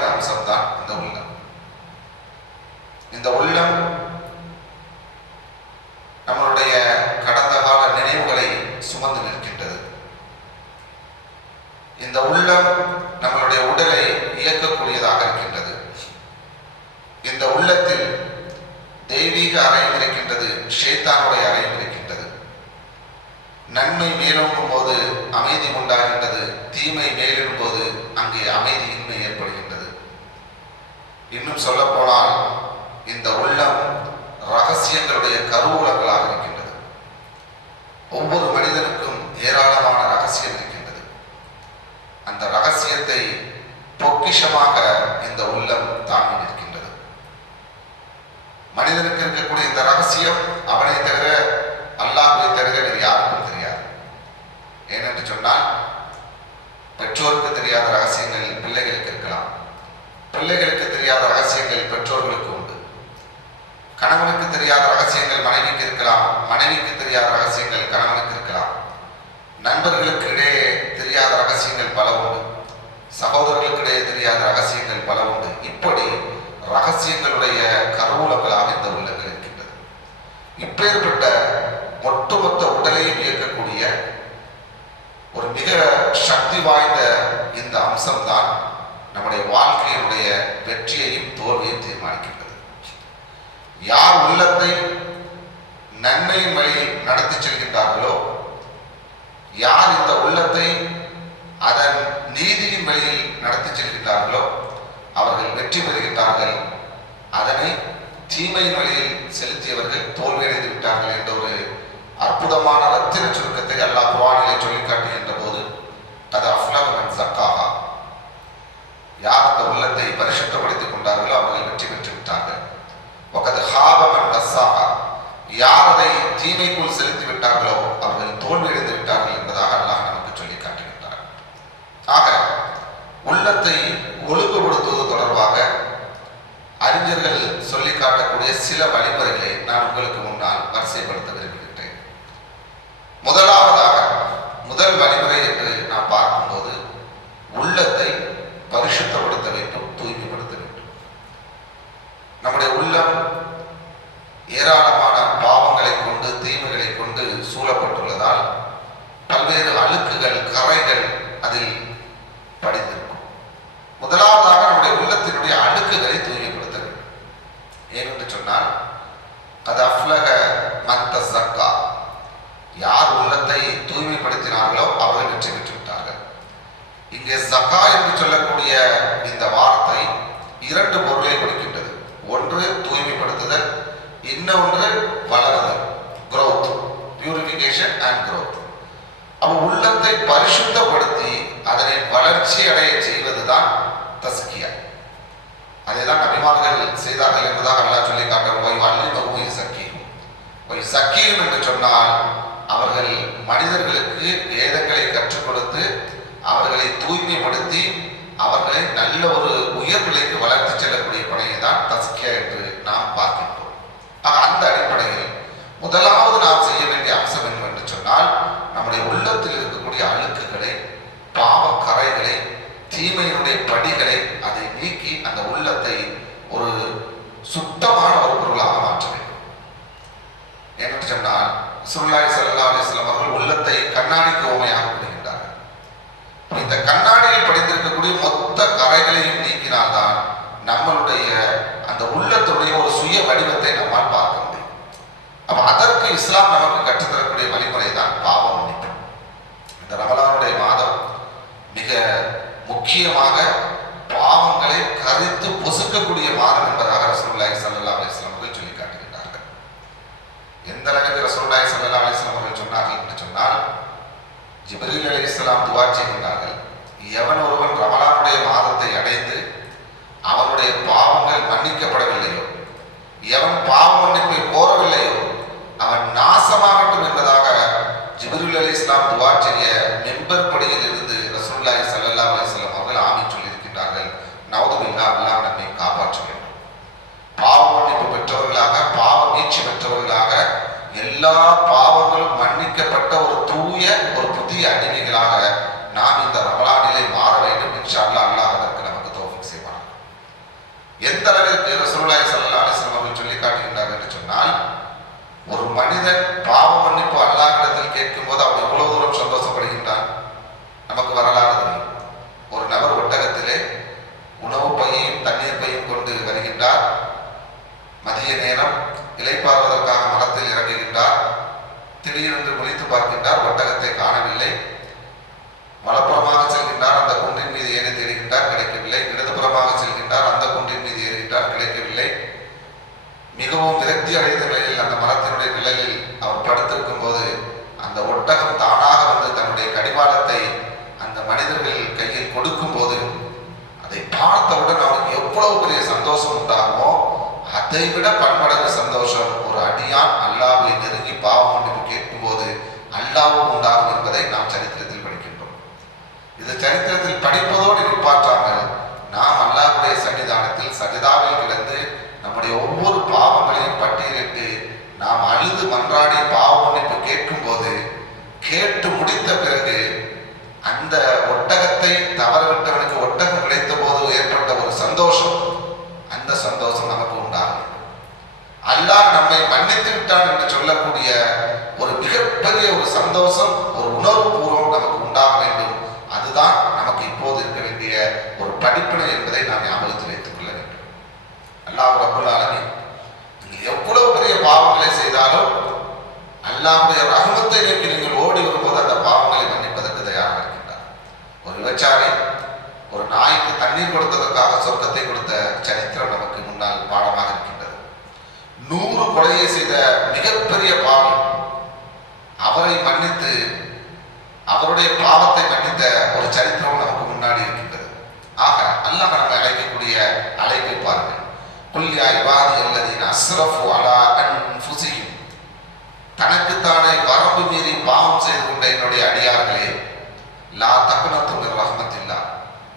வாய்ந்த அம்சம்தான் இந்த உள்ளம். இந்த உள்ளம் நம்மளுடைய கடந்த கால நினைவுகளை சுமந்து நிற்கின்றது. இந்த உள்ளம் நம்மளுடைய உடலை இயக்கக்கூடியதாக இருக்கின்றது. இந்த உள்ளத்தில் தெய்வீக அறையும் இருக்கின்றது, ஷைத்தானுடைய அறையும் இருக்கின்றது. நன்மை மேலோங்கும் போது அமைதி உண்டாகின்றது, தீமை மேலிடும் போது அங்கே அமைதியின்மை ஏற்படுகின்றது. இன்னும் சொல்ல போனால் இந்த உள்ளம் ரகசியங்களுடைய கருவூலங்களாக இருக்கின்றது. ஒவ்வொரு மனிதனுக்கும் ஏராளமான ரகசியம் இருக்கின்றது. அந்த ரகசியத்தை பொக்கிஷமாக இந்த உள்ளம் தாங்கி நிற்கின்றது. மனிதனுக்கு இருக்கக்கூடிய இந்த ரகசியம் அவனை தவிர, அல்லாஹ்வை தவிர வேறு யாருக்கும் தெரியாது. ஏனென்று சொன்னால், பெற்றோருக்கு தெரியாத ரகசியங்கள் பிள்ளைகளுக்கு இருக்கலாம், பிள்ளைகளுக்கு தெரியாத ரகசியங்கள் பெற்றோர்களுக்கு உண்டு. கணவனுக்கு தெரியாத ரகசியங்கள் மனைவிக்கு இருக்கலாம், மனைவிக்கு தெரியாத ரகசியங்கள் கணவனுக்கு இருக்கலாம். நண்பர்களுக்கு இடையே தெரியாத ரகசியங்கள் பல உண்டு, சகோதரர்களுக்கு இடையே தெரியாத ரகசியங்கள் பல உண்டு. இப்படி ரகசியங்களுடைய கருவூலங்களாக இந்த உள்ளங்கள் இருக்கின்றது. இப்பேற்பட்ட ஒட்டுமொத்த உடலையும் இயக்கக்கூடிய ஒரு மிக சக்தி வாய்ந்த இந்த அம்சம்தான் நம்முடைய வாழ்க்கையினுடைய வெற்றியையும் தோல்வியையும் தீர்மானிக்கின்றது. யார் உள்ளத்தை நன்மையின் வழி நடத்தி செல்கின்றார்களோ, யார் இந்த உள்ளத்தை அதன் நீதியின் வழியில் நடத்தி செல்கின்றார்களோ அவர்கள் வெற்றி பெறுகின்றார்கள். அதனை தீமையின் வழியில் செலுத்தியவர்கள் தோல்வியடைந்து விட்டார்கள் என்ற ஒரு அற்புதமான ரத்தின சுருக்கத்தை அல்லாஹ் குர்ஆனிலே சொல்லி காட்டுகின்ற போது, அது அஃப்லஹ மன் ஸக்காஹா, யார் அந்த உள்ளத்தை பரிசுத்தப்படுத்திக் கொண்டார்களோ அவர்கள் வெற்றி பெற்று விட்டார்கள். வகத் ஹாப மன் தஸ்ஸாஹா, யார் அதை தீமைக்குள் செலுத்தி விட்டார்களோ அவர்கள் தோல்வியடைந்து விட்டார்கள் என்பதாக அல்லாஹ் நமக்கு சொல்லி காட்டுகின்றார். ஆக உள்ளத்தை ஒழுங்குபடுத்துவது தொடர்பாக அறிஞர்கள் சொல்லி காட்டக்கூடிய சில வழிமுறைகளை நான் உங்களுக்கு முன்னால் வரிசைப்படுத்த விரும்புகின்றேன். முதலாவதாக, முதல் வழிமுறை என்று நாம் பார்க்கும்போது, உள்ளத்தை பரிசுத்தப்படுத்த வேண்டும், தூய்மைப்படுத்த வேண்டும். நம்முடைய உள்ளம் ஏராளமான பாவங்களை கொண்டு, தீமைகளை கொண்டு சூழப்பட்டுள்ளதால் பல்வேறு அழுக்குகள், கரைகள் அதில் படிந்திருக்கும். முதலாவதாக நம்முடைய உள்ளத்தினுடைய அழுக்குகளை தூய்மைப்படுத்த வேண்டும். ஏனென்று சொன்னால், அது அஃப்லஹ மன் தஸக்கா, யார் உள்ளத்தை தூய்மைப்படுத்தினார்களோ அவர்கள் வெற்றி பெற்று விட்டார்கள். இங்கே ஜக்கா என்று சொல்லக்கூடிய இந்த வார்த்தை இரண்டு பொருளை கொடுக்கின்றது. ஒன்று தூய்மைப்படுத்துதல், இன்னொன்று வளருதல், growth, purification and growth. அப்ப உள்ளத்தை பரிசுத்தப்படுத்தி அதனை வளர்ச்சி அடைய செய்வதுதான் தஸ்கியா. அதைதான் நபிமார்கள் செய்தார்கள் என்பதாக அல்லாஹ் சொல்லி காட்டுவோம். அல்லிமஹு யஸக்கிஹும், யஸக்கிஹும் என்று சொன்னால் அவர்கள் மனிதர்களுக்கு வேதங்களை கற்றுக் கொடுத்து அவர்களை தூய்மைப்படுத்தி அவர்களை நல்ல ஒரு உயர்நிலைக்கு வளர்த்து செல்லக்கூடிய பணியை தான் தஸ்கியா என்று நாம் பார்க்கின்றோம். அந்த அடிப்படையில் முதலாவது நாம் செய்ய வேண்டிய அம்சம் என்னவென்று சொன்னால், நம்முடைய உள்ளத்தில் இருக்கக்கூடிய அழுக்குகளை, பாவ கரைகளை, தீமையினுடைய படிகளை அதை நீக்கி அந்த உள்ளத்தை ஒரு சுத்தமான ஒரு பொருளாக மாற்ற வேண்டும். ஏனென்று சொன்னால், ரசூலுல்லாஹி ஸல்லல்லாஹு அலைஹி வஸல்லம் அவர்கள் உள்ளத்தை கண்ணாடிக்கு உவமையாக கூறுகின்றார்கள். இந்த கண்ணாடியில் படிந்திருக்கக்கூடிய மொத்த கரைகளையும் நீக்கினால்தான் நம்மளுடைய அந்த உள்ளத்துடைய ஒரு சுய வடிவத்தை நம்மால் பார்க்க முடியும். அப்ப அதற்கு இஸ்லாம் நமக்கு கற்றுத்தரக்கூடிய வழிமுறை தான் பாவ மன்னிப்பு. இந்த ரமலானுடைய மாதம் மிக முக்கியமாக பாவங்களை கரித்து பொசுக்கக்கூடிய மாதம் என்பதாக ரசூலுல்லாஹி ஸல்லல்லாஹு அலைஹி வஸல்லம் அவர்கள் சொல்லி காட்டுகின்றார்கள். எந்த அளவுக்கு ரசூலுல்லாஹி ஸல்லல்லாஹு அலைஹி வஸல்லம் அவர்கள் சொன்னார்கள் என்று சொன்னால், ஜிப்ரீல் அலைஹிஸ்ஸலாம் துஆ செய்கின்றார்கள், எவன் ஒருவன் ரமலானுடைய மாதத்தை அடைந்து அவனுடைய பாவங்கள் மன்னிக்கப்படவில்லையோ, எவன் பாவ மன்னிப்பை கோரவில்லையோ அவன் நாசமாகட்டும் என்பதாக ஜிப்ரீல் அலைஹிஸ்ஸலாம் துஆ செய்ய மிம்பர் படியில் இருந்து ரசூலுல்லாஹி ஸல்லல்லாஹு அலைஹி வஸல்லம் அவர்கள் ஆமீன் சொல்லி இருக்கின்றார்கள். நவுது பில்லாஹ், அல்லாஹ் நம்மை காப்பாற்ற வேண்டும். பாவ மன்னிப்பு பெற்றவர்களாக, பாவ மீட்சி பெற்றவர்களாக, எல்லா பாவங்களும் மன்னிக்கப்பட்ட ஒரு தூய ஒரு புதிய அடிமைகளாக நாம் இந்த ரமலானிலே மாற வேண்டும். இன்ஷா அல்லாஹ், அல்லாஹ் அதற்கு நமக்கு தௌஃபீக் செய்வான். மனிதன் பாவ மன்னிப்பு அல்லாஹ்விடத்தில் கேட்கும் போது அவன் எவ்வளவு தூரம் சந்தோஷப்படுகின்றான் நமக்கு வரலாறு தெரியும். ஒரு நபர் ஒட்டகத்திலே உணவு பையையும் தண்ணீர் பையும் கொண்டு வருகின்றார். மதிய நேரம் இலைப்பாறுவதற்காக மரத்தில் இறங்குகின்றார். திடீரென்று முழித்து பார்க்கின்றார், ஒட்டகத்தை காணவில்லை. வலப்புறமாக செல்கின்றார், அந்த குன்றின் மீது ஏறி தேடுகின்றார், கிடைக்கவில்லை. இடதுபுறமாக செல்கின்றார், அந்த குன்றின் மீது ஏறுகின்றார், கிடைக்கவில்லை. மிகவும் விரக்தி அடைந்த நிலையில் அந்த மரத்தினுடைய நிழலில் அவர் படுத்திருக்கும் போது அந்த ஒட்டகம் தானாக வந்து தன்னுடைய கடிவாளத்தை அந்த மனிதர்கள் கையில் கொடுக்கும் போது அதை பார்த்தவுடன் அவருக்கு எவ்வளவு பெரிய சந்தோஷம் உண்டாகுமோ அதை விட பன்மடங்கு சந்தோஷம் ஒரு அடியான் அல்லாஹ்வை நெருங்கி பாவ மன்னிப்பு கேட்கும் போது அல்லாஹ்வுக்கு உண்டாகும் என்பதை நாம் சரித்திரத்தில் படிக்கின்றோம். இது சரித்திரத்தில் படிப்பதோடு நிப்பாற்றாமல் நாம் அல்லாஹ்வுடைய சன்னிதானத்தில் சஜிதாவில் கிடந்து நம்முடைய ஒவ்வொரு பாவங்களையும் பட்டியலிட்டு நாம் அழுது மன்றாடி பாவ மன்னிப்பு கேட்கும் போது கேட்டு முடித்த பிறகு அந்த ஒட்டகத்தை தவறவிட்டவனுக்கு ஒட்டகம் கிடைத்த போது ஏற்பட்ட ஒரு சந்தோஷம், அந்த சந்தோஷம் நமக்கு உண்டாகும். அல்லாஹ் நம்மை மன்னித்து விட்டான் என்று சொல்லக்கூடிய ஒரு மிகப்பெரிய ஒரு சந்தோஷம், ஒரு உணர்வு பூர்வம் நமக்கு உண்டாக வேண்டும். அதுதான் நமக்கு இப்போது இருக்க வேண்டிய ஒரு படிப்பினை என்பதை நாம் ஞாபகத்தில் வைத்துக் கொள்ள வேண்டும். அல்லாஹ் ரப்பல் ஆலமீன் நீங்கள் எவ்வளவு பெரிய பாவங்களை செய்தாலும் அல்லாஹ்வுடைய ரஹ்மத்தை நோக்கி நீங்கள் ஓடி வரும்போது அந்த பாவங்களை மன்னிப்பதற்கு தயாராக இருக்கின்றார். ஒரு விபச்சாரி ஒரு நாய்க்கு தண்ணீர் கொடுத்ததற்காக சொர்க்கத்தை கொடுத்த சரித்திரம் நமக்கு முன்னால் பாடமாக இருக்கின்றது. 100 கொலையை செய்த மிகப்பெரிய பாவி அவரை மன்னித்து அவருடைய பாவத்தை மன்னித்த ஒரு சரித்திரம் நமக்கு முன்னாடி இருக்கின்றது. ஆக அல்லாஹ் நம்மை அழைக்கக்கூடிய அழைப்பை பாருங்கள். குல் யா இபாதி அல்லதீன அஸ்ரஃபு அலா அன்ஃபுஸிஹிம், தனக்குத்தானே வரம்பு மீறி பாவம் செய்து கொண்ட என்னுடைய அடியார்களே, லா தக்னது மின் ரஹ்மத்தில்லாஹ்,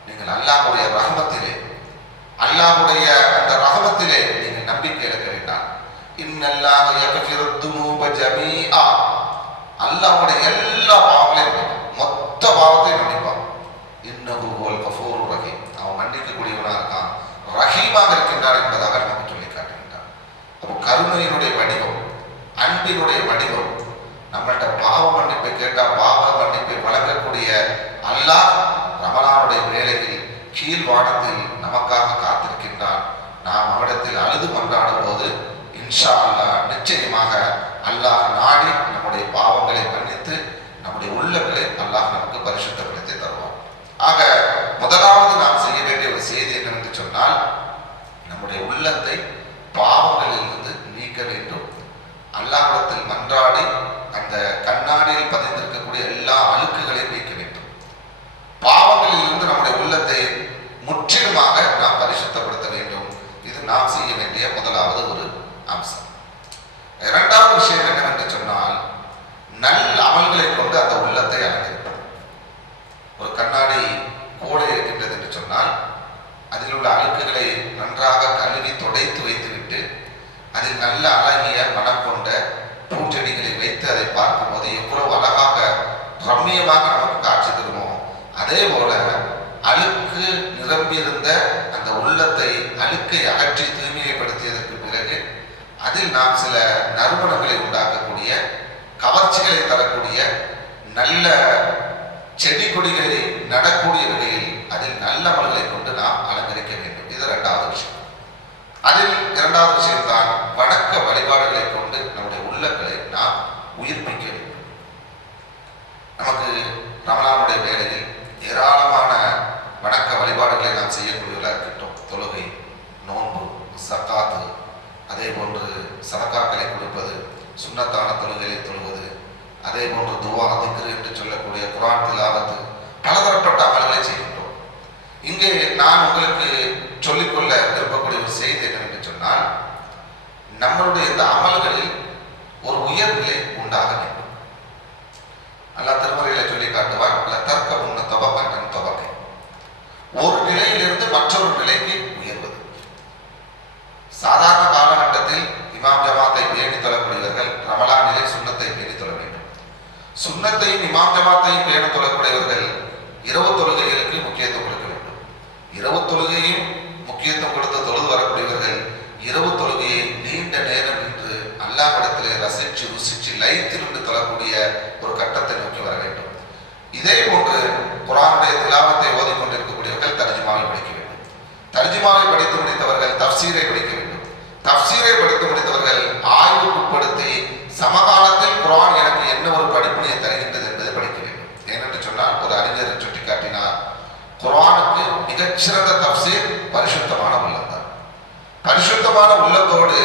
நீங்கள் அல்லாஹ்வுடைய ரஹ்மத்திலே அல்லாஹ்வுடைய அந்த ரஹ்மத்திலே நீங்கள் நம்பிக்கை இழக்க வேண்டாம். இன்னல்லாஹ யக்ஃபிரு துனூப ஜமீஆ, அல்லாஹ்வுடைய எல்லா பாவங்களையும் மொத்த பாவத்தையும் மன்னிப்பான். இன்னஹு ஹுவல் கஃபூருர் ரஹீம், அவன் மன்னிக்கக்கூடியவனாக இருக்கான், ரஹீமாக இருக்கின்றான் என்பதாக நமக்கு சொல்லி காட்டுகின்றான். அப்போ கருணையினுடைய வடிவம், அன்பினுடைய வடிவம், நம்மள்கிட்ட பாவ மன்னிப்பை கேட்டால் பாவ மன்னிப்பை வழங்கக்கூடிய அல்லாஹ் ரமலானுடைய வேளையில் கீழ் வானத்தில் நமக்காக காத்திருக்கின்றான். நாம் அவனிடத்தில் அழுது மன்றாடும் போது இன்ஷா அல்லாஹ் நிச்சயமாக அல்லாஹ் நாடி நம்முடைய பாவங்களை மன்னித்து நம்முடைய உள்ளங்களை அல்லாஹ் நமக்கு பரிசுத்தப்படுத்தி தருவான். ஆக முதலாவது நாம் செய்ய வேண்டிய ஒரு செய்தி என்னவென்று சொன்னால், நம்முடைய உள்ளத்தை பாவங்களிலிருந்து நீக்க வேண்டும். அல்லாஹ்விடத்தில் மன்றாடி அந்த கண்ணாடியில் பதிந்திருக்கக்கூடிய எல்லா அழுக்குகளையும் நீக்க வேண்டும். பாவங்களிலிருந்து நம்முடைய உள்ளத்தை முற்றிலுமாக நாம் பரிசுத்தப்படுத்த வேண்டும். இது நாம் செய்ய வேண்டிய முதலாவது ஒரு அம்சம். இரண்டாவது விஷயம் என்னவென்று சொன்னால், நல்ல அமல்களை கொண்டு அந்த உள்ளத்தை அலங்கரிப்பது. ஒரு கண்ணாடி கோடை இருக்கின்றது என்று சொன்னால் அதில் உள்ள அழுக்குகளை நன்றாக கழுவி துடைத்து வைத்துவிட்டு அதில் நல்ல அழகிய மனம் கொண்ட பூச்செடிகளை வைத்து அதை பார்க்கும்போது எவ்வளவு அழகாக ரம்மியமாக நமக்கு காட்சி தருமோ, அதே போல அழுக்கு நிரம்பியிருந்த அந்த உள்ளத்தை அழுக்கை அகற்றி தூய்மைப்படுத்தியதற்கு பிறகு அதில் நாம் சில நறுமணங்களை உண்டாக்கக்கூடிய, கவர்ச்சிகளை தரக்கூடிய, நல்ல செடி கொடிகளை நடக்கூடிய வகையில் அதில் நல்ல அமல்களை கொண்டு நாம் அலங்கரிக்க வேண்டும். இது இரண்டாவது விஷயம். அதில் இரண்டாவது விஷயம்தான் வணக்க வழிபாடுகளை கொண்டு நம்முடைய உள்ளங்களை நாம் உயிர்ப்பிக்க வேண்டும். நமக்கு ரமலானுடைய வேளையில் ஏராளமான வணக்க வழிபாடுகளை நாம் செய்யக்கூடியவர்களாக இருக்கின்றோம். தொழுகை, நோன்பு, சக்காத்து, அதே போன்று சதக்காக்களை கொடுப்பது, சுன்னத்தான தொழுகையை தொழுவது, அதே போன்று துவா, திக்ரு என்று சொல்லக்கூடிய குர்ஆன் திலாவத்து, பலதரப்பட்ட அமல்களை செய்கின்றோம். இங்கே நான் உங்களுக்கு சொல்லிக்கொள்ள விரும்பக்கூடிய ஒரு செய்தி என்னவென்று சொன்னால், நம்மளுடைய இந்த அமல்களில் ஒரு உயர்நிலை உண்டாக வேண்டும். அல்லாஹ் திருமறையில சொல்லி காட்டுவார், தர்க்க முன்ன தொபக்கன் தொபக்கை, ஒரு நிலையிலிருந்து மற்றொரு நிலைக்கு உயர்வது. சாதாரண காலகட்டத்தில் இமாம் ஜமாத்தை பேணி தொழக்கூடியவர்கள் ரமலானிலே சுன்னத்தை பேணி தொழ வேண்டும். சுன்னத்தையும் இமாம் ஜமாத்தையும் பேண தொழக்கூடியவர்கள் இரவு தொழுகைகளுக்கு முக்கியத்துவம் கொடுக்க வேண்டும். இரவு தொழுகையும் முக்கியத்துவம் கொடுத்து தொழுது வரக்கூடியவர்கள் இரவு தொழுகையை நீண்ட நேரம் நின்று அல்லாஹ்விடத்திலே ரசித்து ருசித்து கொள்ளக்கூடிய ஒரு கட்டத்தை நோக்கி வர வேண்டும். இதே போன்று குர்ஆனுடைய திலாவத்தை ஓதிக்கொண்டிருக்கக்கூடியவர்கள் தர்ஜுமாவை படிக்க வேண்டும். தர்ஜுமாவை படித்து முடித்தவர்கள் தஃப்சீரை படிக்க வேண்டும். தஃப்சீரை படித்து முடித்தவர்கள் ஆய்வுக்குட்படுத்தி சமகாலத்தில் குர்ஆன் எனக்கு என்ன ஒரு படிப்பினையை தருகின்றது என்பதை படிக்க வேண்டும். ஏனென்று சொன்னால் ஒரு அறிஞர் சுட்டிக்காட்டினார், குர்ஆனுக்கு மிகச்சிறந்த தஃப்சீர் பரிசுத்தமான உள்ளம்தான். பரிசுத்தமான உள்ளத்தோடு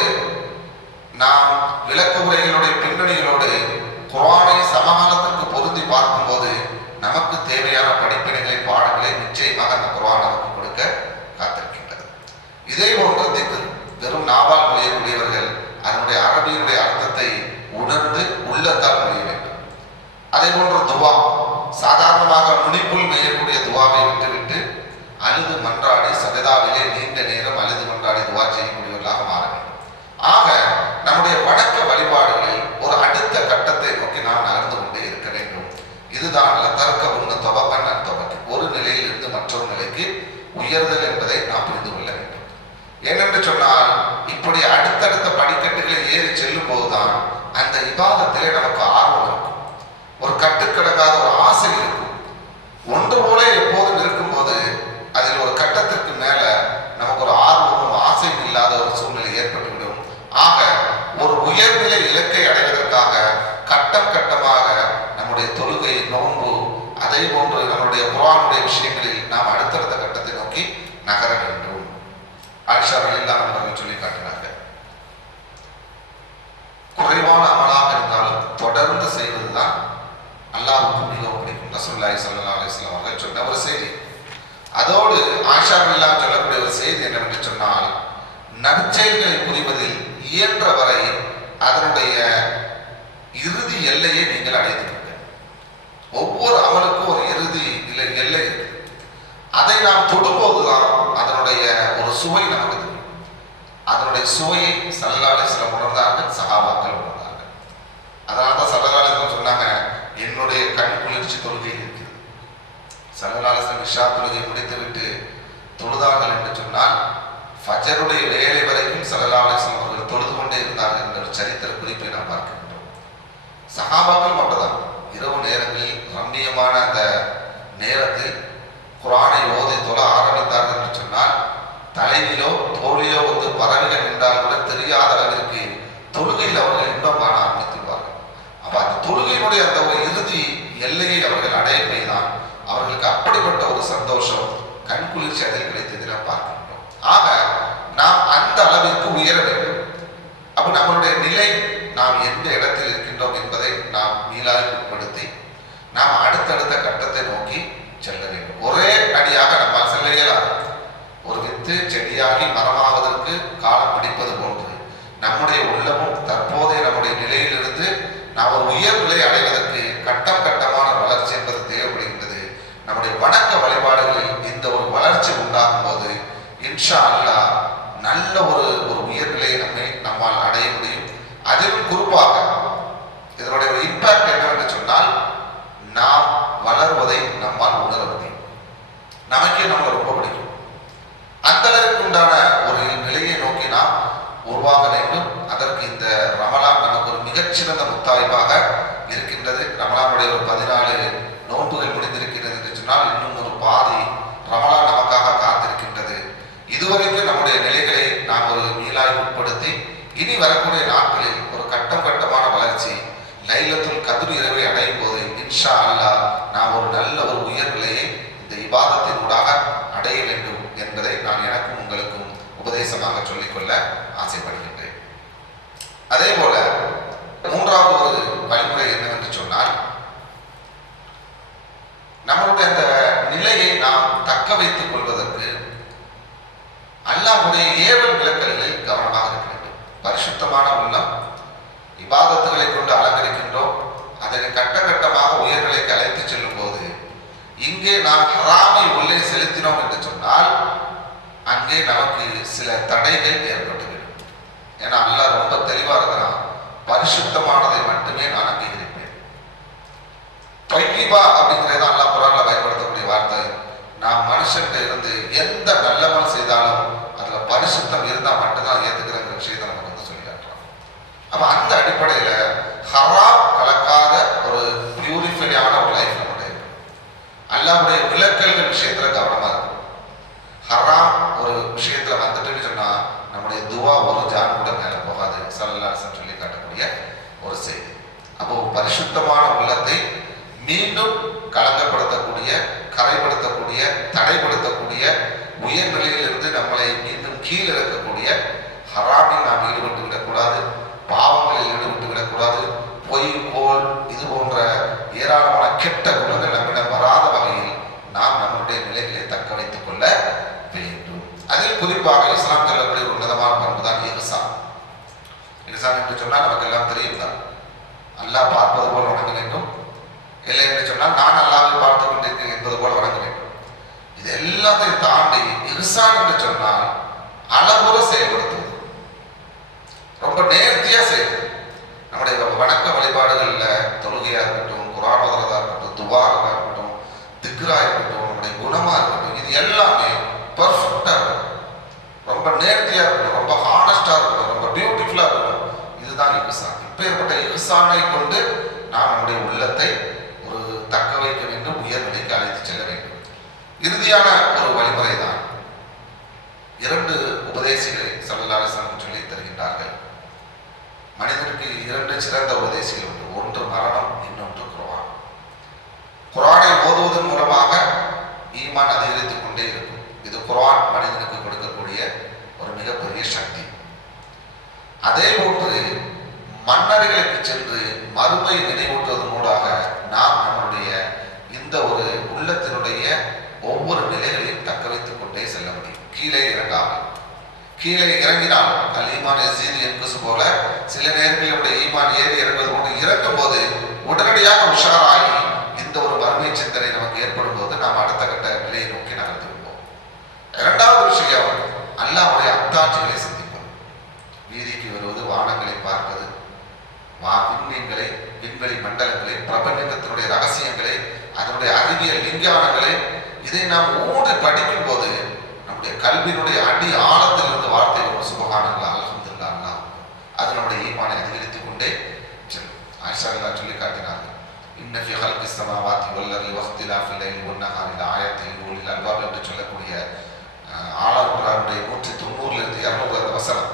நாம் விளக்க உரைகளுடைய பின்னணிகளோடு குர்ஆனை சமகாலத்திற்கு பொருந்தி பார்க்கும்போது நமக்கு தேவையான படிப்பினைகளை பாடங்களை நிச்சயமாக அந்த குர்ஆன் நமக்கு கொடுக்க காத்திருக்கின்றது. இதே போன்ற திக்ர் வெறும் நாவால் மொழியக்கூடியவர்கள் அதனுடைய அரபியினுடைய அர்த்தத்தை உணர்ந்து உள்ளத்தால் மொழிய வேண்டும். அதே போன்ற துவா, சாதாரணமாக நுனிப்புள் மேயக்கூடிய துவாவை விட்டுவிட்டு அழுது மன்றாடி சஜதாவிலே நீண்ட நேரம் அழுது மன்றாடி துவா செய்யக்கூடியவர்களாக மாற வேண்டும். ஆக நம்முடைய வணக்க வழிபாடுகளில் ஒரு அடுத்த கட்டத்தை நோக்கி நாம் நகர்ந்து கொண்டே இருக்க வேண்டும். இதுதான் தர்க்க உண்ண தொபக்கன் தொபக்கு, ஒரு நிலையிலிருந்து மற்றொரு நிலைக்கு உயர்தல் என்பதை நாம் புரிந்து கொள்ள வேண்டும். ஏனென்று சொன்னால் இப்படி அடுத்தடுத்த படிக்கட்டுகளை ஏறி செல்லும் போதுதான் அந்த இபாதத்திலே நமக்கு ஆர்வம் இருக்கும், ஒரு கட்டுக்கடங்காத ஒரு ஆசை இருக்கும். ஒன்று போல எப்போதும் இருக்கும்போது அதில் ஒரு கட்டத்திற்கு மேல நமக்கு ஒரு ஆர்வமும் ஆசையும் இல்லாத ஒரு சூழ்நிலை ஏற்பட்டுவிடும். ஆக ஒரு உயர்நிலை இலக்கை அடைவதற்காக கட்டம் கட்டமாக நம்முடைய தொழுகை, நோன்பு, அதே போன்று நம்முடைய குர்ஆனுடைய விஷயங்களில் நாம் அடுத்தடுத்த கட்டத்தை நோக்கி நகர வேண்டும். ஆயிஷா ரலியல்லாஹு அன்ஹா அவர்கள் சொல்லி காட்டினார்கள், குறைவான அமலாக இருந்தாலும் தொடர்ந்து செய்வதுதான் அல்லாஹ்வுக்கு மிகவும் பிடிக்கும். ரசூலுல்லாஹி ஸல்லல்லாஹு அலைஹி வஸல்லம் அவர்கள் சொன்ன ஒரு செய்தி. அதோடு ஆயிஷா ரலியல்லாஹு அன்ஹா சொல்லக்கூடிய ஒரு செய்தி என்னவென்று சொன்னால், நற்செயல்களை புரிவதில் இயன்ற வரை அதனுடைய இறுதி எல்லையை நீங்கள் அடைந்து. ஒவ்வொரு அமலுக்கும் ஒரு இறுதி எல்லை இருக்கு. அதை நாம் தொடும்போதுதான் அதனுடைய ஒரு சுவை நமக்கு தெரியும். அதனுடைய சுவையை ஸல்லல்லாஹு அலைஹி வஸல்லம் உணர்ந்தார்கள், சஹாபாக்கள் உணர்ந்தார்கள். அதனால்தான் ஸல்லல்லாஹு அலைஹி வஸல்லம் சொன்னாங்க, என்னுடைய கண் குளிர்ச்சி தொழுகை இருக்கிறது. ஸல்லல்லாஹு அலைஹி வஸல்லம் இஷா தொழுகை முடித்துவிட்டு தொழுதார்கள் என்று சொன்னால் ஃபஜருடைய வேலை வரைக்கும் ஸல்லல்லாஹு அலைஹி வஸல்லம் அவர்கள் தொழுது கொண்டே இருந்தார்கள் என்ற ஒரு சரித்திர குறிப்பை நாம் பார்க்கின்றோம். சஹாபாக்கள் மட்டும்தான் இரவு நேரங்களில் ரம்மியமான அந்த நேரத்தில் குர்ஆனை ஓதி தொழ ஆரம்பித்தார்கள் என்று சொன்னால் தலைவிலோ தோளிலோ வந்து பறவைகள் நின்றால் கூட தெரியாத அளவிற்கு தொழுகையில் அவர்கள் இன்பம் காண ஆரம்பித்துள்ளார்கள். அப்ப அந்த தொழுகையினுடைய அந்த ஒரு இறுதி எல்லையை அவர்கள் அடையப்பைதான் அவர்களுக்கு அப்படிப்பட்ட ஒரு சந்தோஷம், கண்குளிர்ச்சி அதில் கிடைத்ததை நாம் பார்க்கின்றோம். ஆக நாம் அந்த அளவிற்கு உயர வேண்டும். அப்ப நம்மளுடைய நிலை, நாம் எந்த இடத்தில் இருக்கின்றோம் என்பதை நாம் மீளாய்வு உட்படுத்தி நாம் அடுத்தடுத்த கட்டத்தை நோக்கி செல்ல வேண்டும். ஒரே அடியாக நம்மால் செல்ல இயலாது. ஒரு வித்து செடியாகி மரமாவதற்கு காலம் பிடிப்பது போன்று நம்முடைய உள்ளமும் தற்போதைய நம்முடைய நிலையிலிருந்து நாம் ஒரு உயர்நிலை அடைவதற்கு கட்டம் கட்டமான வளர்ச்சி என்பது தேவைப்படுகின்றது. நம்முடைய வணக்க வழிபாடுகளில் இந்த ஒரு வளர்ச்சி உண்டாகும் போது இன்ஷா அல்லாஹ் நல்ல ஒரு உயர்நிலையை நம்மால் அடைய முடியும். அதிலும் குறிப்பாக இதனுடைய ஒரு இம்பாக்ட் என்னவென்று சொன்னால், நாம் வளர்வதை நம்மால் உணர முடியும். நமக்கே நம்மளை ரொம்ப பிடிக்கும். அந்த அளவுக்கு உண்டான ஒரு நிலையை நோக்கி நாம் உருவாக வேண்டும். அதற்கு இந்த ரமலான் நமக்கு ஒரு மிகச்சிறந்த முத்தாய்ப்பாக இருக்கின்றது. ரமலானுடைய ஒரு 14 நோன்புகள் முடிந்திருக்கிறது என்று சொன்னால் இன்னும் ஒரு பாதி ரமலான் நமக்காக காத்திருக்கின்றது. இதுவரைக்கும் நம்முடைய நிலைகளை நாம் ஒரு மீளாய்வு உட்படுத்தி இனி வரக்கூடிய நாட்களில் ஒரு கட்டம் கட்டமான வளர்ச்சி, லைலத்துல் கத்ர் இரவை அடையும் போது இன்ஷா அல்லாஹ் நாம் ஒரு நல்ல ஒரு உயர்நிலையை இந்த இபாதத்தின் ஊடாக அடைய வேண்டும் என்பதை நான் எனக்கும் உங்களுக்கும் உபதேசமாக சொல்லிக்கொள்ள ஆசைப்படுகின்றேன். அதே போல மூன்றாவது ஒரு வழிமுறை என்னவென்று சொன்னால், நம்மளுடைய அந்த நிலையை நாம் தக்க வைத்துக் கொள்வதற்கு அல்லாஹ்வுடைய ஏவல் விளக்கல்களில் கவனமாக இருக்க வேண்டும். பரிசுத்தமான உள்ளம், இபாதத்துகளை கொண்டு அலங்கரிக்கின்றோம். அதனை கட்ட கட்டமாக உயர்நிலைக்கு அழைத்து செல்லும் போது இங்கே நாம் ஹராமை உள்ளே செலுத்தினோம் என்று சொன்னால் அங்கே நமக்கு சில தடைகள் ஏற்பட்டுவிடும். ஏன்னா அல்லாஹ் ரொம்ப தெளிவா இருக்கிறான், பரிசுத்தமானதை மட்டுமே நான் அங்கீகரிப்பேன். தொய்யிபா அப்படிங்கிறது அல்லாஹ் குர்ஆன்ல பயன்படுத்தக்கூடிய வார்த்தை. நாம் மனுஷன்கிட்ட இருந்து எந்த நல்லமல் செய்தாலும் அதுல பரிசுத்தம் இருந்தால் மட்டும்தான் ஏத்துக்கிறங்கிற விஷயத்தை நமக்கு வந்து சொல்லி காட்டுறோம். அப்ப அந்த அடிப்படையில ஹராம் கலக்காத அல்லாஹ்வுடைய விலக்கல்கள் விஷயத்துல கவனமா இருக்கும். ஹராம் ஒரு விஷயத்துல வந்துட்டுன்னு சொன்னா நம்முடைய துவா ஒரு ஜான் கூட மேல போகாது. ஸல்லல்லாஹு அலைஹி வஸல்லம் சொல்லி காட்டக்கூடிய ஒரு செய்தி. அப்போ பரிசுத்தமான உள்ளத்தை மீண்டும் களங்கப்படுத்தக்கூடிய, கரைப்படுத்தக்கூடிய, தடைப்படுத்தக்கூடிய, உயர்நிலையிலிருந்து நம்மளை மீண்டும் கீழ் இறக்கக்கூடிய ஹராமில் நாம் ஈடுபட்டு விடக்கூடாது, பாவங்களில் ஈடுபட்டு விடக்கூடாது. பொய், கோல் இது போன்ற ஏராளமான கெட்ட குணங்கள் நம்மிடம் வராத வகையில் நாம் நம்முடைய நிலைகளை தக்க வைத்துக் கொள்ள வேண்டும். அதில் குறிப்பாக இஸ்லாம் சொல்லக்கூடிய ஒரு உன்னதமான பண்பு தான் இஹ்சான். இஹ்சான் என்று சொன்னால் நமக்கு எல்லாம் தெரியும் தான். அல்லாஹ் பார்ப்பது போல் வணங்க வேண்டும், இல்லை என்று சொன்னால் நான் அல்லாஹ்வை பார்த்து கொண்டிருக்கிறேன் என்பது போல் வணங்க வேண்டும். இது எல்லாத்தையும் தாண்டி இஹ்சான் என்று சொன்னால் அளவுற செயல்படுத்துவது, ரொம்ப நேர்த்தியா செய்வது. நம்முடைய வணக்க வழிபாடுகள்ல தொழுகையா இருக்கட்டும், குர்ஆன் ஓதுறதா இருக்கட்டும், துஆவா இருக்கட்டும், திக்ரா இருக்கட்டும், நம்முடைய குணமா இருக்கட்டும், இது எல்லாமே பர்ஃபெக்டா இருக்கணும், ரொம்ப நேர்த்தியா இருக்கணும், ரொம்ப ஹானஸ்டா இருக்கணும், ரொம்ப பியூட்டிஃபுல்லா இருக்கணும். இதுதான் இஹ்சான். இப்பேற்பட்ட இஹ்சானை கொண்டு நாம் நம்முடைய உள்ளத்தை ஒரு தக்க வைக்க வேண்டும், உயர்நிலைக்கு அழைத்து செல்ல வேண்டும். இறுதியான ஒரு வழிமுறை தான் இரண்டு உபதேசிகளை ஸல்லல்லாஹு அலைஹி வஸல்லம் சொல்லி தருகின்றார்கள். மனிதனுக்கு இரண்டு சிறந்த உபதேசிகள் உண்டு. ஒன்று மரணம், இன்னொன்று குர்ஆன். குர்ஆனை ஓதுவதன் மூலமாக ஈமான் அதிகரித்துக் கொண்டே இருக்கும். இது குர்ஆன் மனிதனுக்கு கொடுக்கக்கூடிய ஒரு மிகப்பெரிய சக்தி. அதே போன்று மன்னர்களுக்கு சென்று மறுமை நினைவூட்டுவதன் மூலமாக நாம் நம்முடைய இந்த ஒரு உள்ளத்தினுடைய ஒவ்வொரு நிலைகளையும் தக்க வைத்துக் கொண்டே செல்ல முடியும். கீழே இறங்காமல், கீழே இறங்கினால் அல் ஈமான் யஸீது யன்குஸ் போல சில நேரங்களில் நம்முடைய ஈமான் ஏறி இறங்குவது போன்று இறங்கும் போது உடனடியாக உஷாராகி இந்த ஒரு மறுமை சிந்தனை நமக்கு ஏற்படும் போது நாம் அடுத்த கட்ட நிலையை நோக்கி நகர்ந்து விடுவோம். இரண்டாவது விஷயம் அல்லாஹ்வுடைய அத்தாட்சிகளை சிந்திப்பது. வீதிக்கு வருவது, வானங்களை பார்ப்பது, விண்மீன்களை, விண்வெளி மண்டலங்களை, பிரபஞ்சத்தினுடைய ரகசியங்களை, அதனுடைய அறிவியல் விஞ்ஞானங்களை, இதை நாம் ஊன்றி படிக்கும் போது நம்முடைய கல்வியினுடைய அடி ஆழத்திலிருந்து வார்த்தை வரும். சுப்ஹானல்லாஹ், அல்ஹம்துலில்லாஹ், அல்லாஹ். அது நம்முடைய ஈமானை அதிகரித்துக் கொண்டே செல்லும். ஆயிஷா ரலியல்லாஹு சொல்லி காட்டினார்கள், இன்ன ஃபீ ஹல்கிஸ் ஸமாவாத்தி வல் அர்தி வக்திலாஃபில் லைலி வன் நஹாரி லஆயாத்தின் லிஉலில் அல்பாப் என்று சொல்லக்கூடிய ஆல் குர்ஆனுடைய 190 200 வசனம்.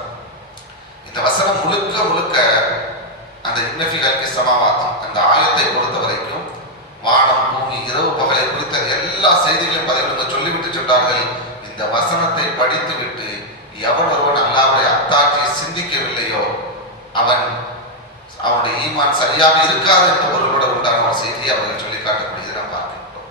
இந்த வசனம் முழுக்க முழுக்க அந்த இன்ன ஃபீ ஹல்கிஸ் ஸமாவாத்தி அந்த ஆயத்தை பொறுத்த வரைக்கும் வானம், பூமி, இரவு பகலை குறித்த எல்லா செய்திகளையும் பதிவிடுங்க சொல்லிவிட்டு சொன்னார்கள். இந்த வசனத்தை படித்துவிட்டு எவன் ஒருவன் அல்லாஹ்வுடைய அத்தாட்சியை சிந்திக்கவில்லையோ அவனுடைய ஈமான் சரியாக இருக்காது என்ற பொருளோட உண்டான ஒரு செய்தியை அவர்கள் சொல்லி காட்டக்கூடியதை நாம் பார்க்கின்றோம்.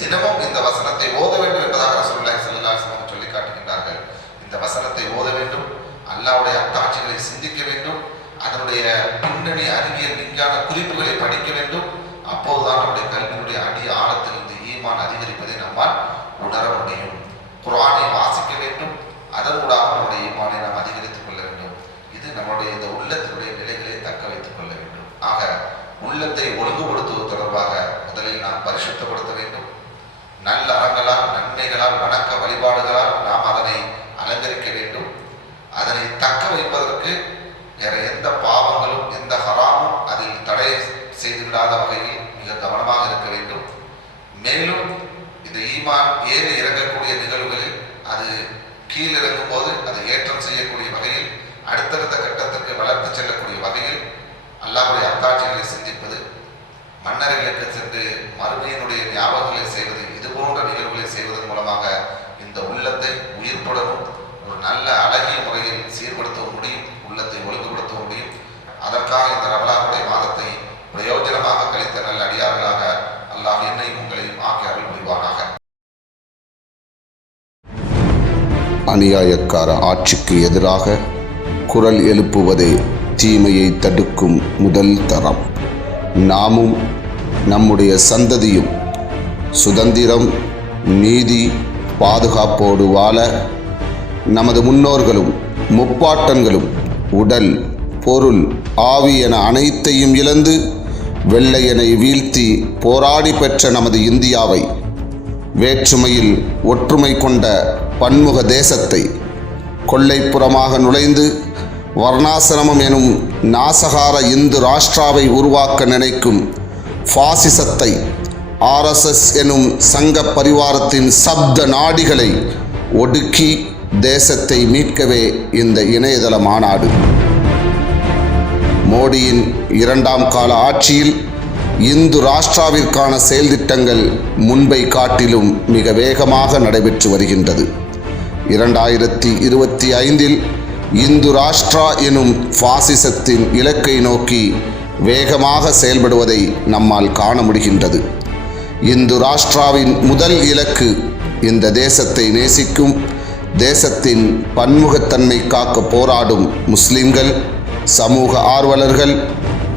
தினமும் இந்த வசனத்தை ஓத வேண்டும் என்பதாக ரசூலுல்லாஹி ஸல்லல்லாஹு அலைஹி வஸல்லம் சொல்லி காட்டுகின்றார்கள். இந்த வசனத்தை ஓத வேண்டும், அல்லாஹ்வுடைய அத்தாட்சிகளை சிந்திக்க வேண்டும், அதனுடைய பின்னணி அறிவியல் விஞ்ஞான குறிப்புகளை படிக்க வேண்டும். அப்போதுதான் நம்முடைய கல்வியினுடைய அடி ஆழத்திலிருந்து ஈமான் அதிகரிப்பதை நம்மால் உணர முடியும். குர்ஆனை வாசிக்க வேண்டும், அதனூடாக நம்முடைய ஈமானை நாம் அதிகரித்துக் கொள்ள வேண்டும். இது நம்முடைய இந்த உள்ளத்தினுடைய நிலைகளை தக்க வைத்துக் கொள்ள வேண்டும். ஆக உள்ளத்தை ஒழுங்குபடுத்துவது தொடர்பாக முதலில் நாம் பரிசுத்தப்படுத்த வேண்டும். நல்ல அறங்களால், நன்மைகளால், வணக்க வழிபாடுகளால் நாம் அதனை அலங்கரிக்க வேண்டும். அதனை தக்க வைப்பதற்கு வேற எந்த பாவங்களும் எந்த ஹராமும் அதில் தடை செய்துவிடாத வகையில் மிக கவனமாக இருக்க வேண்டும். மேலும் இந்த ஈமான் ஏறி இறங்கக்கூடிய நிகழ்வுகளில் அது கீழ் இறங்கும் போது அதை ஏற்றம் செய்யக்கூடிய வகையில், அடுத்தடுத்த கட்டத்திற்கு வளர்த்து செல்லக்கூடிய வகையில் அல்லாஹ்வுடைய அத்தாட்சிகளை சிந்திப்பது, மன்னர்களுக்கு சென்று மறுமையினுடைய ஞாபகங்களை செய்வது, இது போன்ற நிகழ்வுகளை செய்வதன் மூலமாக இந்த உள்ளத்தை உயிர்ப்புடனும் ஒரு நல்ல அழகிய முறையில் சீர்படுத்த முடியும், உள்ளத்தை ஒழுங்குபடுத்த முடியும். அதற்காக இந்த ரமலானுடைய மாதத்தை பிரயோஜனமாக கழித்த நல்ல அடியார்களாக அல்லாஹ் என்னையும் உங்களையும் ஆக்கி அருள் புரிவானாக. அநியாயக்கார ஆட்சிக்கு எதிராக குரல் எழுப்புவதே தீமையை தடுக்கும் முதல் தரம். நாமும் நம்முடைய சந்ததியும் சுதந்திரம், நீதி, பாதுகாப்போடு வாழ நமது முன்னோர்களும் முப்பாட்டன்களும் உடல், பொருள், ஆவி என அனைத்தையும் இழந்து வெள்ளையனை வீழ்த்தி போராடி பெற்ற நமது இந்தியாவை, வேற்றுமையில் ஒற்றுமை கொண்ட பன்முக தேசத்தை கொள்ளைப்புறமாக நுழைந்து வர்ணாசிரமம் எனும் நாசகார இந்து ராஷ்டிராவை உருவாக்க நினைக்கும் பாசிசத்தை RSS எனும் சங்க பரிவாரத்தின் சப்த நாடிகளை ஒடுக்கி தேசத்தை மீட்கவே இந்த இணையதள மாநாடு. மோடியின் 2ஆம் கால ஆட்சியில் இந்து ராஷ்டிராவிற்கான செயல் திட்டங்கள் முன்பை காட்டிலும் மிக வேகமாக நடைபெற்று வருகின்றது. 2025 இந்து ராஷ்டிரா எனும் பாசிசத்தின் இலக்கை நோக்கி வேகமாக செயல்படுவதை நம்மால் காண முடிகின்றது. இந்து ராஷ்டிராவின் முதல் இலக்கு இந்த தேசத்தை நேசிக்கும், தேசத்தின் பன்முகத்தன்மை காக்க போராடும் முஸ்லிம்கள், சமூக ஆர்வலர்கள்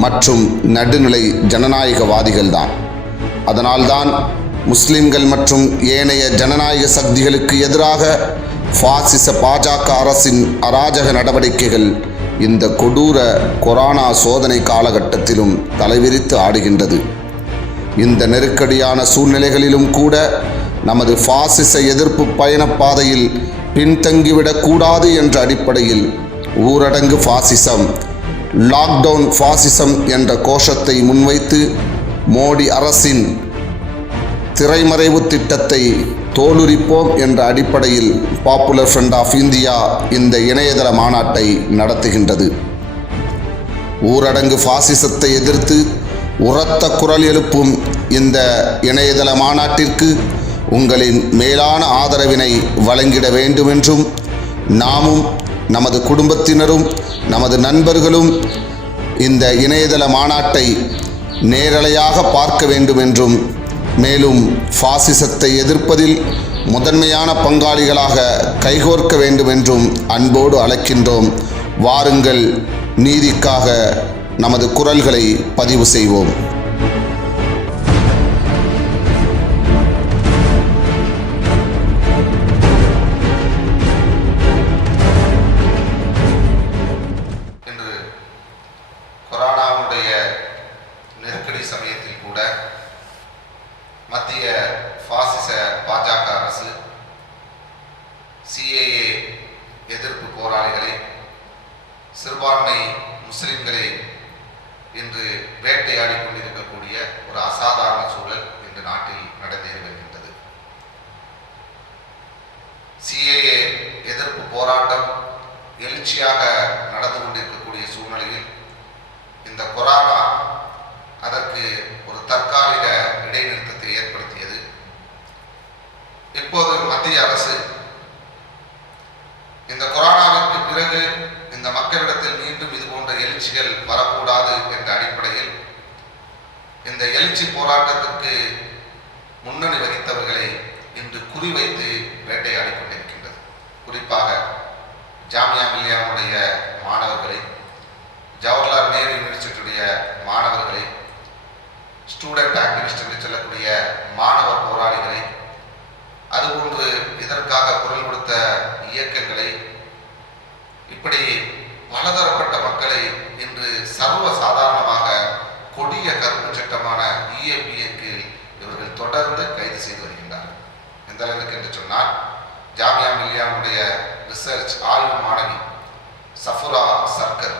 மற்றும் நடுநிலை ஜனநாயகவாதிகள்தான். அதனால்தான் முஸ்லிம்கள் மற்றும் ஏனைய ஜனநாயக சக்திகளுக்கு எதிராக பாசிச பாஜக அரசின் அராஜக நடவடிக்கைகள் இந்த கொடூர கொரோனா சோதனை காலகட்டத்திலும் தலைவிரித்து ஆடுகின்றது. இந்த நெருக்கடியான சூழ்நிலைகளிலும் கூட நமது பாசிச எதிர்ப்பு பயணப்பாதையில் பின்தங்கிவிடக்கூடாது என்ற அடிப்படையில் ஊரடங்கு பாசிசம், லாக்டவுன் பாசிசம் என்ற கோஷத்தை முன்வைத்து மோடி அரசின் திரைமறைவு திட்டத்தை தோலுரிப்போம் என்ற அடிப்படையில் பாப்புலர் ஃப்ரண்ட் ஆஃப் இந்தியா இந்த இணையதள மாநாட்டை நடத்துகின்றது. ஊரடங்கு பாசிசத்தை எதிர்த்து உரத்த குரல் எழுப்பும் இந்த இணையதள மாநாட்டிற்கு உங்களின் மேலான ஆதரவினை வழங்கிட வேண்டுமென்றும், நாமும் நமது குடும்பத்தினரும் நமது நண்பர்களும் இந்த இணையதள மாநாட்டை நேரலையாக பார்க்க வேண்டுமென்றும், மேலும் பாசிசத்தை எதிர்ப்பதில் முதன்மையான பங்காளிகளாக கைகோர்க்க வேண்டுமென்றும் அன்போடு அழைக்கின்றோம். வாருங்கள், நீதிக்காக நமது குரல்களை பதிவு செய்வோம். இன்று கொரோனாவுடைய நெருக்கடி சமயத்தில் கூட மத்திய பாசிச பாஜக அரசு CAA எதிர்ப்பு போராளிகளை, சிறுபான்மை முஸ்லிம்களை இன்று வேட்டையாடி கொண்டிருக்கக்கூடிய ஒரு அசாதாரண சூழல் இன்று நாட்டில் நடந்தேறி வருகின்றது. CAA எதிர்ப்பு போராட்டம் எழுச்சியாக நடந்து கொண்டிருக்கக்கூடிய சூழ்நிலையில் இந்த கொரோனா அதற்கு ஒரு தற்காலிக இடைநிறுத்தத்தை ஏற்படுத்தியது. இப்போது மத்திய அரசு இந்த கொரோனாவிற்கு பிறகு இந்த மக்களிடத்தில் மீண்டும் இது போன்ற எழுச்சிகள் வரக்கூடாது என்ற அடிப்படையில் இந்த எழுச்சி போராட்டத்திற்கு முன்னணி வகித்தவர்களை இன்று குறிவைத்து வேட்டையாடி கொண்டிருக்கின்றது. குறிப்பாக ஜாமியா மில்லியாவுடைய மாணவர்களை, ஜவஹர்லால் நேரு யூனிவர்சிட்டியுடைய மாணவர்களை, ஸ்டூடெண்ட் ஆக்டிவிஸ்ட் என்று சொல்லக்கூடிய மாணவ போராளிகளை, அதுபோன்று இதற்காக குரல் கொடுத்த இயக்கங்களை, இப்படி பலதரப்பட்ட மக்களை இன்று சர்வ சாதாரணமாக கொடிய கருப்பு சட்டமான EAPA கீழ் இவர்கள் தொடர்ந்து கைது செய்து வருகின்றார்கள். எந்த அளவுக்கு என்று சொன்னால், ஜாமியா மில்லியாவுடைய ரிசர்ச் ஆய்வு மாணவி சஃபுரா சர்கர்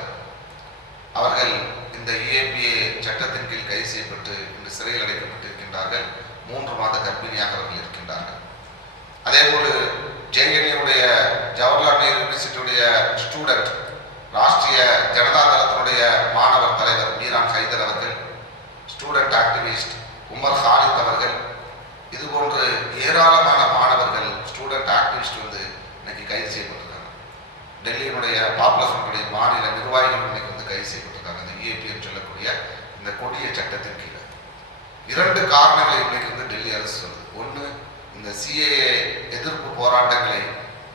அவர்கள் இந்த EAPA சட்டத்தின் கீழ் கைது செய்யப்பட்டு இன்று சிறையில் அடைக்கப்பட்டிருக்கின்றார்கள். 3 மாத கர்ப்பிணியாக அவர்கள் இருக்கின்றார்கள். அதேபோல் JNUடைய ஜவஹர்லால் நேரு யூனிவர்சிட்டியுடைய ஸ்டூடெண்ட், ராஷ்டிரிய ஜனதா தளத்தினுடைய மாணவர் தலைவர் மீரான் ஹைதர் அவர்கள், ஸ்டூடெண்ட் ஆக்டிவிஸ்ட் உமர் ஹாலித் அவர்கள், இதுபோன்று ஏராளமான மாணவர்கள் ஸ்டூடெண்ட் ஆக்டிவிஸ்ட் இன்னைக்கு கைது செய்யப்பட்டிருக்காங்க. டெல்லியினுடைய பாப்புலர் ஃப்ரண்ட்டுடைய மாநில நிர்வாகிகள் இன்னைக்கு கைது செய்யப்பட்டிருக்காங்க. இந்த EAPA சொல்லக்கூடிய இந்த கொடிய சட்டத்தின் கீழே 2 காரணங்களை இன்னைக்கு டெல்லி அரசு சொல்லுது. ஒன்று, இந்த CAA எதிர்ப்பு போராட்டங்களை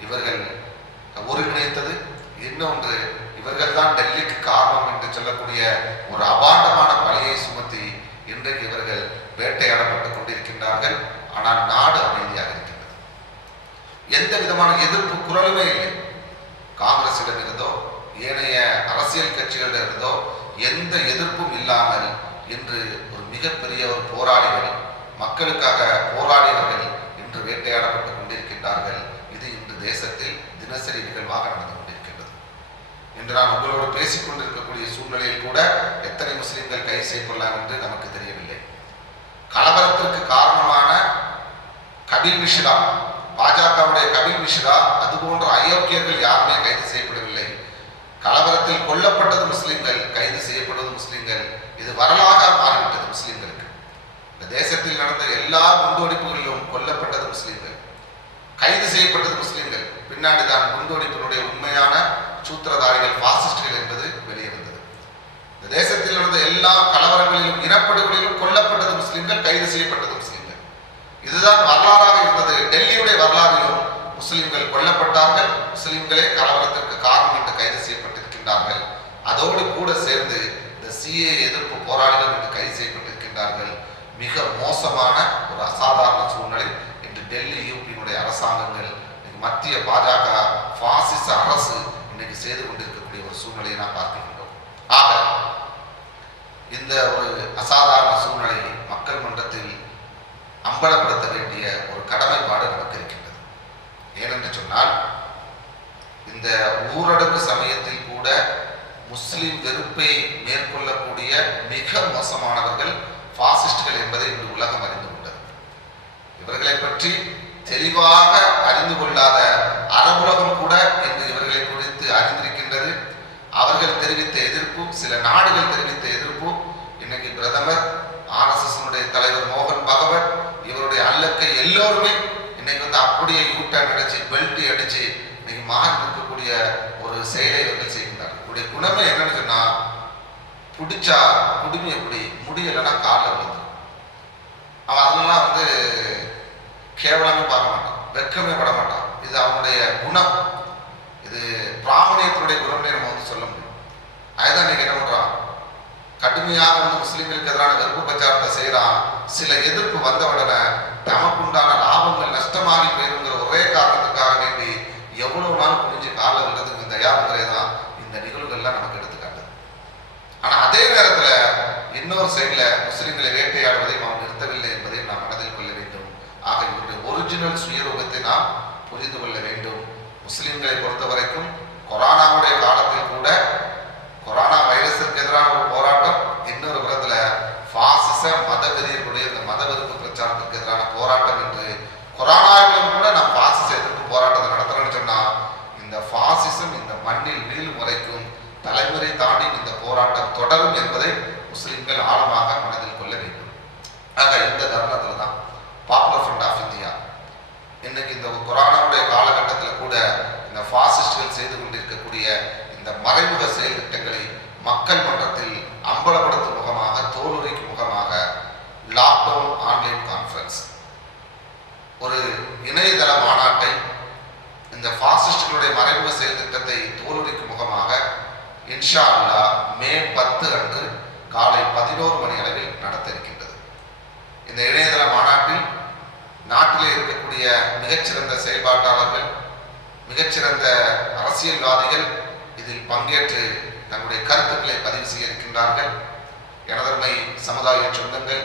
இவர்கள் ஒருங்கிணைத்தது. இன்னொன்று, இவர்கள் தான் டெல்லிக்கு காரணம் என்று சொல்லக்கூடிய ஒரு அபாண்டமான பழியை சுமத்தி இன்றைக்கு இவர்கள் வேட்டையாடப்பட்டுக் கொண்டிருக்கின்றார்கள். ஆனால் நாடு அமைதியாக இருக்கின்றது. எந்த விதமான எதிர்ப்பு குரலுமே இல்லை. காங்கிரசிடம் இருந்தோ ஏனைய அரசியல் கட்சிகளிடம் இருந்தோ எந்த எதிர்ப்பும் இல்லாமல் இன்று ஒரு மிகப்பெரிய ஒரு போராளிகள், மக்களுக்காக போராடியவர்கள் இன்று வேட்டையாடப்பட்டுக் கொண்டிருக்கின்றார்கள். இது இன்று தேசத்தில் தினசரி நிகழ்வாக நடந்து கொண்டிருக்கின்றது. இன்று நான் உங்களோடு பேசிக் கொண்டிருக்கக்கூடிய சூழ்நிலையில் கூட எத்தனை முஸ்லிம்கள் கைது செய்யப்படலாம் என்று நமக்கு தெரியவில்லை. கலவரத்திற்கு காரணமான கபில் மிஸ்ரா, பாஜகவுடைய கபில் மிஸ்ரா, அதுபோன்ற அயோக்கியர்கள் யாருமே கைது செய்யப்படவில்லை. கலவரத்தில் கொல்லப்பட்டது முஸ்லிம்கள், கைது செய்யப்படுவது முஸ்லிம்கள். இது வரலாக மாறிவிட்டது முஸ்லிம்களுக்கு. இந்த தேசத்தில் நடந்த எல்லா குண்டுவெடிப்புகளிலும் கொல்லப்பட்டது முஸ்லிம்கள், கைது செய்யப்பட்டது முஸ்லிம்கள். பின்னாடிதான் குண்டுவெடிப்பினுடைய உண்மையான சூத்திரதாரிகள் பாசிஸ்டுகள் என்பது வெளியே வந்தது. இந்த தேசத்தில் நடந்த எல்லா கலவரங்களிலும் இனப்படுகொலையிலும் கொல்லப்பட்டது முஸ்லிம்கள், கைது செய்யப்பட்டது முஸ்லிம்கள். இதுதான் வரலாறாக இருந்தது. டெல்லியுடைய வரலாறிலும் முஸ்லிம்கள் கொல்லப்பட்டார்கள், முஸ்லிம்களே கலவரத்திற்கு காரணம் என்று கைது செய்யப்பட்டிருக்கின்றார்கள். அதோடு கூட சேர்ந்து இந்த சிஏ எதிர்ப்பு போராளிகள் என்று கைது செய்யப்பட்டிருக்கின்றார்கள். மிக மோசமான ஒரு அசாதாரண சூழ்நிலை இன்று டெல்லி யூபியினுடைய அரசாங்கங்கள், மத்திய பாஜக பாசிச அரசு இன்னைக்கு செய்து கொண்டிருக்கக்கூடிய ஒரு சூழ்நிலையை நாம் பார்க்கின்றோம். ஆக இந்த ஒரு அசாதாரண சூழ்நிலையை மக்கள் மன்றத்தில் அம்பலப்படுத்த வேண்டிய ஒரு கடமைப்பாடு நமக்கு இருக்கின்றது. ஏனென்று சொன்னால், இந்த ஊரடங்கு சமயத்தில் கூட முஸ்லிம் வெறுப்பை மேற்கொள்ளக்கூடிய மிக மோசமானவர்கள் பாசிஸ்டுகள் என்பதை இன்று உலகம் அறிந்து கொண்டது. இவர்களை பற்றி தெளிவாக அறிந்து கொள்ளாத அரபுலகம் கூட இன்று இவர்களை குறித்து அறிந்திருக்கின்றது. அவர்கள் தெரிவித்த எதிர்ப்பு, சில நாடுகள் தெரிவித்த எதிர்ப்பு, இன்னைக்கு பிரதமர், RSS தலைவர் மோகன் பகவத், இவருடைய அல்லக்கை எல்லோருமே இன்னைக்கு அப்படியே யூட்டர்ன் அடிச்சு பெல்ட் அடிச்சு இன்னைக்கு மாறி நிற்கக்கூடிய ஒரு செயலை இவர்கள் செய்கின்றார்கள். இவருடைய குணமே என்னன்னு சொன்னா, பிடிச்சா குடுமி எப்படி முடியலைன்னா காலில் விழுந்து அவன் அதெல்லாம் கேவலமே பார்க்க மாட்டான், வெட்கமே பட மாட்டான். இது அவனுடைய குணம், இது பிராமணியத்தினுடைய குணம்னே நம்ம சொல்ல முடியும். அதுதான் இன்னைக்கு என்ன பண்றான், கடுமையாக முஸ்லிம்களுக்கு எதிரான வெறுப்பு பிரச்சாரத்தை செய்யறான். சில எதிர்ப்பு வந்தவுடனே தமக்குண்டான லாபங்கள் நஷ்டமாகி போயிருங்கிற ஒரே காரணத்துக்காக வேண்டி எவ்வளவு நாள் புரிஞ்சு காலில் விழுறதுக்கு தயாருங்கிறதான் இந்த நிகழ்வுகள்லாம் நமக்கு எடுத்துக்காட்டுது. ஆனா அதே நேரத்துல இன்னொரு சைட்ல முஸ்லிம்களை வேட்டையாடுவதையும் அவன் நிறுத்தவில்லை என்பதையும் நாம் மனதில் கொள்ள வேண்டும். ஆக இவருடைய ஒரிஜினல் சுயரூபத்தை நாம் புரிந்து கொள்ள வேண்டும். முஸ்லிம்களை பொறுத்த வரைக்கும் கொரோனாவுடைய காலத்தில் கூட கொரோனா வைரஸிற்கு எதிரான ஒரு போராட்டம், இன்னொரு புறத்துல பாசிச மதவெறியர்களுடைய இந்த மதவெறுப்பு பிரச்சாரத்திற்கு எதிரான போராட்டம் என்று கொரோனாவிலும் கூட நாம் பாசிச எதிர்ப்பு போராட்டத்தை நடத்துறோம்னு சொன்னா, இந்த பாசிசம் இந்த மண்ணில் வீழும் வரைக்கும் தலைமுறை தாண்டி இந்த போராட்டம் தொடரும் என்பதை முஸ்லிம்கள் ஆழமாக மனதில் கொள்ள வேண்டும். ஆக இந்த தருணத்துல தான் பாப்புலர் ஃப்ரண்ட் ஆஃப் இந்தியா இன்னைக்கு இந்த கொரோனாவுடைய காலகட்டத்தில் கூட இந்த பாசிஸ்டுகள் செய்து கொண்டிருக்கக்கூடிய இந்த மறைமுக செயல் திட்டங்களை மக்கள் மன்றத்தில் அம்பலப்படுத்தும் முகமாக, தோலுரிக்கும் முகமாக லாக்டவுன் ஆன்லைன் கான்ஃபரன்ஸ், ஒரு இணையதள மாநாட்டை இந்த பாசிஸ்டுகளுடைய மறைமுக செயல் திட்டத்தை தோலுரிக்கும் முகமாக இன்ஷா அல்லாஹ் மே 10 அன்று காலை 11 மணி அளவில் நடத்த இருக்கின்றது. இந்த இணையதள மாநாட்டில் நாட்டிலே இருக்கக்கூடிய மிகச்சிறந்த செயல்பாட்டாளர்கள், மிகச்சிறந்த அரசியல்வாதிகள் இதில் பங்கேற்று தங்களுடைய கருத்துக்களை பதிவு செய்ய இருக்கின்றார்கள். எனதர்மை சமுதாய சொந்தங்கள்,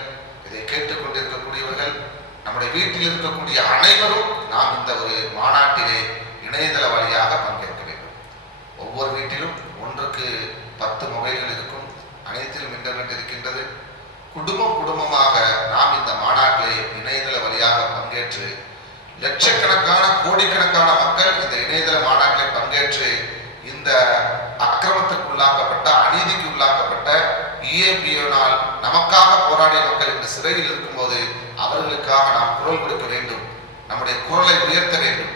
இதை கேட்டுக்கொண்டிருக்கக்கூடியவர்கள், நம்முடைய வீட்டில் இருக்கக்கூடிய அனைவரும் நாம் இந்த ஒரு மாநாட்டிலே இணையதள வழியாக பங்கேற்க வேண்டும். ஒவ்வொரு வீட்டிலும் 1க்கு 10 மொபைல்கள் இருக்கும், அனைத்திலும் இன்டர்நெட் இருக்கின்றது. குடும்பமாக நாம் இந்த மாநாட்டிலே இணையதள வழியாக பங்கேற்று லட்சக்கணக்கான கோடிக்கணக்கான மக்கள் இந்த இணையதள மாநாட்டிலே பங்கேற்று இந்த அக்கிரமத்திற்குள்ளாக்கப்பட்ட, அநீதிக்கு உள்ளாக்கப்பட்ட EAPOனால் நமக்காக போராடிய மக்கள் இந்த சிறையில் இருக்கும்போது அவர்களுக்காக நாம் குரல் கொடுக்க வேண்டும், நம்முடைய குரலை உயர்த்த வேண்டும்,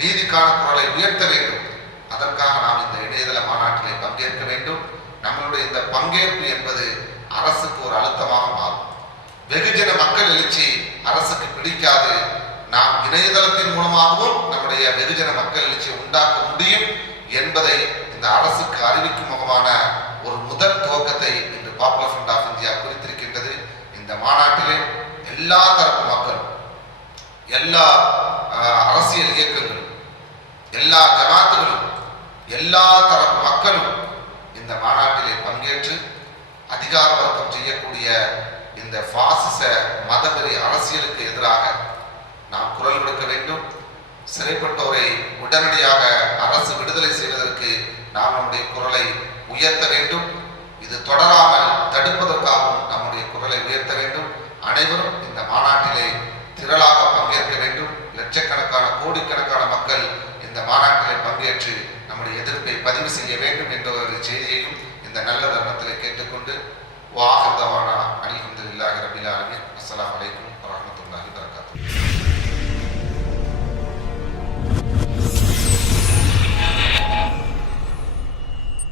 நீதிக்கான குரலை உயர்த்த வேண்டும். அதற்காக நாம் இந்த இணையதள மாநாட்டிலே பங்கேற்க வேண்டும். நம்மளுடைய இந்த பங்கேற்பு என்பது அரசுக்கு ஒரு அழுத்தமாக மாறும். வெகுஜன மக்கள் எழுச்சி அரசுக்கு பிடிக்காது. நாம் இணையதளத்தின் மூலமாகவும் நம்முடைய வெகுஜன மக்கள் எழுச்சியை உண்டாக்க முடியும் என்பதை இந்த அரசுக்கு அறிவிக்கும் முகமான ஒரு முதல் துவக்கத்தை இன்று பாப்புலர் ஃப்ரண்ட் ஆஃப் இந்தியா குறித்திருக்கின்றது. இந்த மாநாட்டிலே எல்லா தரப்பு மக்களும், எல்லா அரசியல் இயக்கங்களும், எல்லா ஜமாத்துகளும், எல்லா தரப்பு மக்களும் இந்த மாநாட்டிலே பங்கேற்று அதிகார வர்க்கம் செய்யக்கூடிய இந்த பாசிச மதவெறி அரசியலுக்கு எதிராக நாம் குரல் கொடுக்க வேண்டும். சிறைப்பட்டோரை உடனடியாக அரசு விடுதலை செய்வதற்கு நாம் நம்முடைய குரலை உயர்த்த வேண்டும். இது தொடராமல் தடுப்பதற்காகவும் நம்முடைய குரலை உயர்த்த வேண்டும். அனைவரும் இந்த மாநாட்டிலே திரளாக பங்கேற்க வேண்டும். லட்சக்கணக்கான கோடிக்கணக்கான மக்கள் இந்த மாநாட்டிலே பங்கேற்று நம்முடைய எதிர்ப்பை பதிவு செய்ய வேண்டும் என்ற ஒரு செய்தியையும் இந்த நல்ல தருணத்தில் கேட்டுக்கொண்டு வாஹிர் தவானா அல்ஹம்துலில்லாஹி ரப்பில் ஆலமீன். அஸ்ஸலாமு அலைக்கும்.